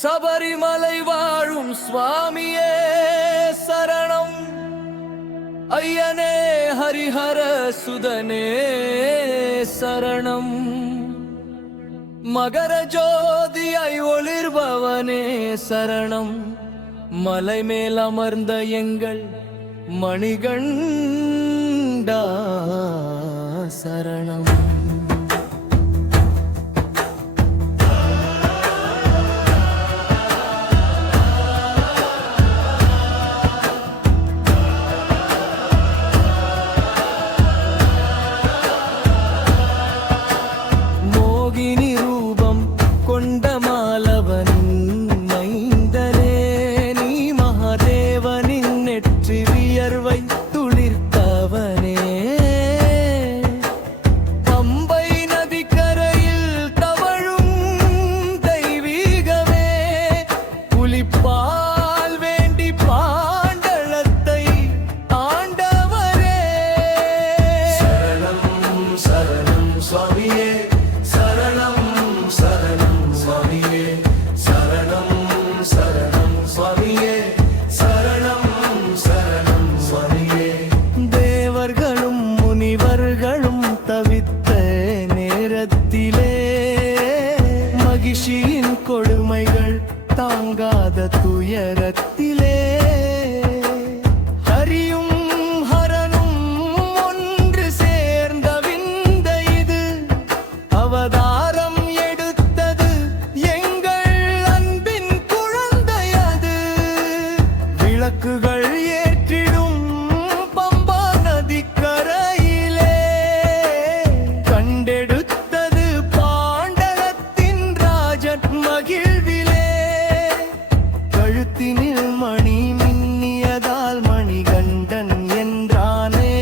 சபரிமலை வாழும் சுவாமியே சரணம். ஐயனே ஹரிஹர சுதனே சரணம். மகர ஜோதியாய் ஒளிர்பவனே சரணம். மலை மேல் அமர்ந்த எங்கள் மணிகண்டா சரணம். மோகினி ரூபம் கொண்ட மாலவனின் மைந்தனே நீ, மகாதேவனின் நெற்றி வியர்வை துளிர்த்தவனே. பம்பை நதிக்கரையில் தவழும் தெய்வீகமே, புலிப்பால் வேண்டி பாண்டளத்தை ஆண்டவரே. சரணம் சரணம் சுவாமியே, சரணம் சரணம் சுவாமியே, சரணம் சரணம் சுவாமியே, சரணம் சரணம் சுவாமியே. தேவர்களும் முனிவர்களும் தவித்த நேரத்திலே, மகிழ்ச்சியின் கொடுமைகள் தாங்காத துயரத்திலே, ஹரியும் ஹரனும் ஒன்று சேர்ந்த விந்த இது, அவதாரம் எடுத்தது எங்கள் அன்பின் குழந்தையது. விளக்குகள் ஏற்றிடும் பம்பா நதிக்கரையிலே, கண்டெடுத்தது பாண்டலத்தின் ராஜன் மகிழ்விலே. கழுத்தினில் மணி மின்னியதால் மணிகண்டன் என்றானே,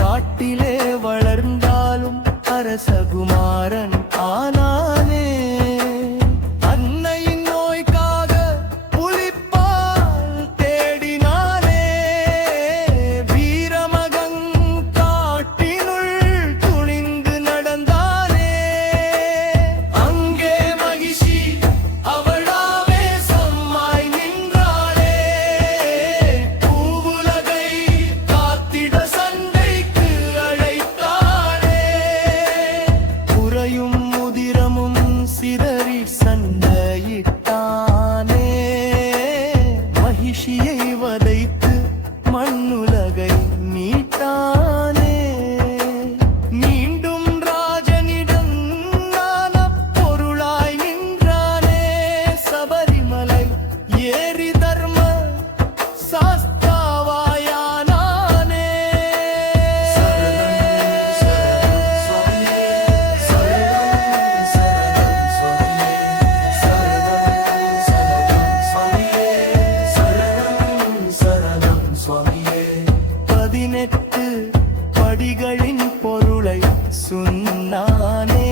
காட்டிலே வளர்ந்தாலும் அரசகுமாரன் ஆனானே. அன்னையின் நோய்க்காக புலிப்பால் தேடினானே, வீரமகன் காட்டினுள் துணிந்து நடந்தானே. அங்கே மகிழ்ச்சி அவளாவே சம்மாய் நின்றாளே, பூவுலகை காத்திட சண்டைக்கு அழைத்தாளே. புரையும் முதிரமும் சிதறி சண்டையிட்டானே, மகிழ்ச்சியை வதைத்து மண்ணுலகை மீட்டானே. மீண்டும் ராஜனிடம் ஞான பொருளாய் நின்றானே, சபரிமலை ஏறி தர்ம சாஸ்தாவாயானானே. பதினெட்டு படிகளின் பொருளை சொன்னானே,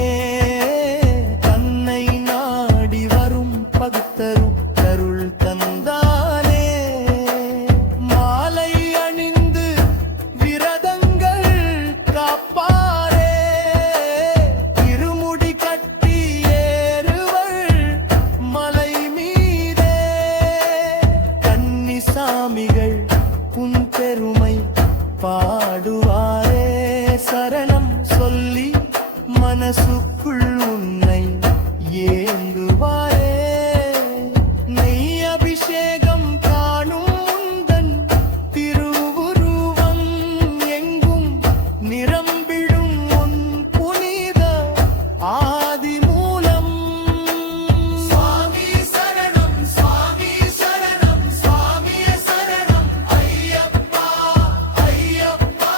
தன்னை நாடி வரும் பக்தரும் கருள் தந்தானே. மாலை அணிந்து விரதங்கள் காப்பாரே, இருமுடி கட்டி ஏறுவள் மலை மீதே. கன்னிசாமிகள் உன் பெருமை பாடுவாரே, சரணம் சொல்லி மனசுக்குள் உன்னை ஏந்துவாரே. நெய் அபிஷேகம் காணும் உந்தன் திருவுருவம் எங்கும் நிரம்பிடும் உன் புனித ஆதி மூலம். சுவாமி சரணம் சுவாமி சரணம் சுவாமியே சரணம் ஐயப்பா ஐயப்பா,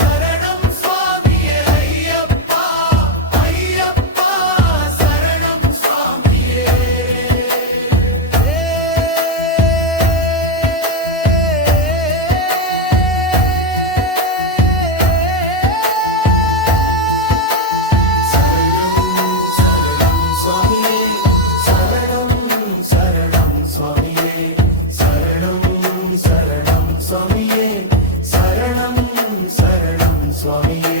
சரணம் சுவாமியே ஐயப்பா ஐயப்பா, சரணம் சுவாமியே. சரணம் சரணம் சுவாமியே, சரணம் சரணம் சுவாமியே.